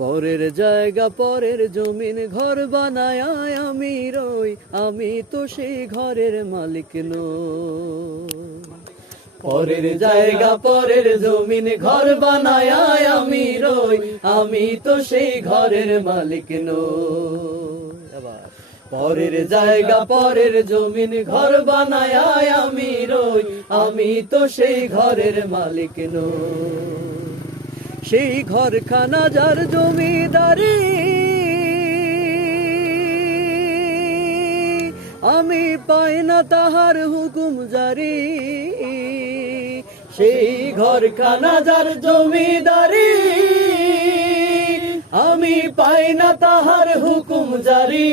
পরের জায়গা পরের জমিন ঘর বানায় আমি রই, আমি তো সেই ঘরের মালিক নই। পরের জায়গা পরের জমিন ঘর বানায় আমি রই, আমি তো সেই ঘরের মালিক নই। পরের জায়গা পরের জমিন ঘর বানায় আমি রই, আমি তো সেই ঘরের মালিক নই। সেই ঘরখানা যার জমিদারি, আমি পাই না তাহার হুকুম জারি। সেই ঘরখানা যার জমিদারি, আমি পাই না তাহার হুকুম জারি।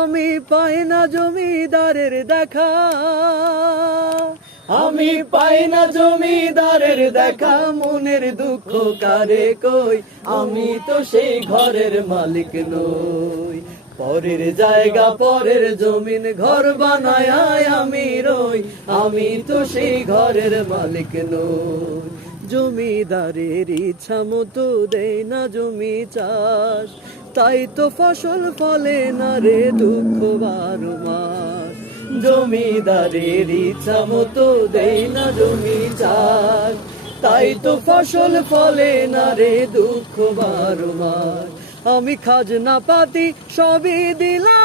আমি পাই না জমিদারের দেখা, আমি পাই না জমিদারের দেখা। মনের দুঃখ কারে কই, আমি তো সেই ঘরের মালিক নই। পরের জায়গা পরের জমিন ঘর বানায় আমি রই, আমি তো সেই ঘরের মালিক নই। জমিদারের ইচ্ছা মতো দেয় না জমি চাষ, তাই তো ফসল ফলে না রে দুঃখ 12 মাস। জমিদারের ইচ্ছা মতো দেয় না জমি চাষ, তাই তো ফসল ফলে না রে দুঃখ 12 মাস। আমি খাজনা পাতি সবই দিলাম,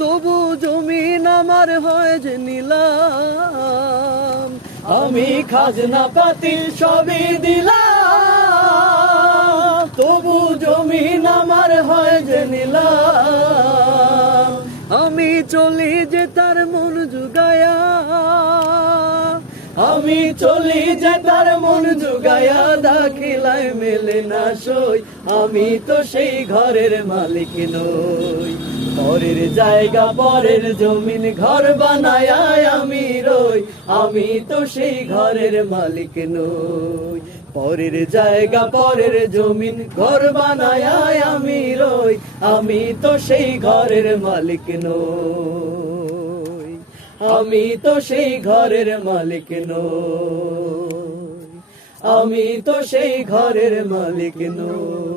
তবু জমিন আমার হয় যে নিলাম। আমি খাজনা পাতি সবই দিলাম, তবু জমিন আমার হয় যে নিলাম। আমি চলি যে তার মন জুগায়া, আমি চলি যে তার মন জুগায়া। দাখিলায় মেলে না সই, আমি তো সেই ঘরের মালিক নই। পরের জায়গা পরের জমিন ঘর বানায় আমি রই, আমি তো সেই ঘরের মালিক নই। পরের জায়গা পরের জমিন ঘর বানায় আমি রই, আমি তো সেই ঘরের মালিক নই। আমি তো সেই ঘরের মালিক নই, আমি তো সেই ঘরের মালিক নই।